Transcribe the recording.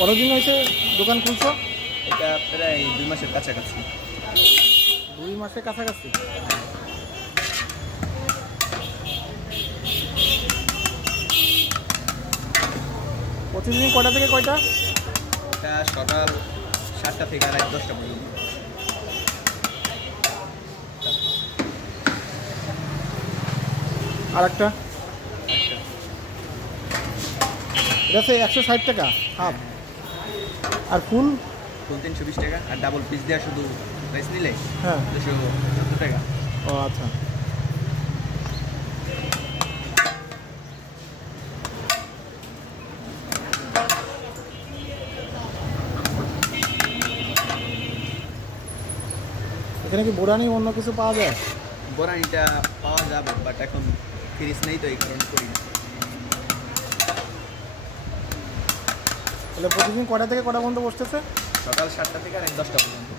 কতদিন হয়েছে দোকান খুলছো? এটা প্রায় 2 মাসের কাছাকাছি। 2 মাসের কাছাকাছি। প্রতিদিন কয়টা থেকে কয়টা? এটা সকাল 7টা থেকে রাত 10টা পর্যন্ত। আর একটা এটা সে 160 টাকা হাফ। আর ফুল? ফুল 320 টাকা। আর ডাবল পিস দেওয়া শুধু রাইস নিলে হ্যাঁ 270 টাকা। ও আচ্ছা। এখানে কি বোরানি অন্য কিছু পাওয়া যায়? বোরানিটা পাওয়া যাবে, বাট এখন ফ্রিজ নেই তো এই কারণে করি না। তাহলে প্রতিদিন কয়টা থেকে কটা পর্যন্ত বসতেছে? সকাল 7টা থেকে রাত 10টা পর্যন্ত।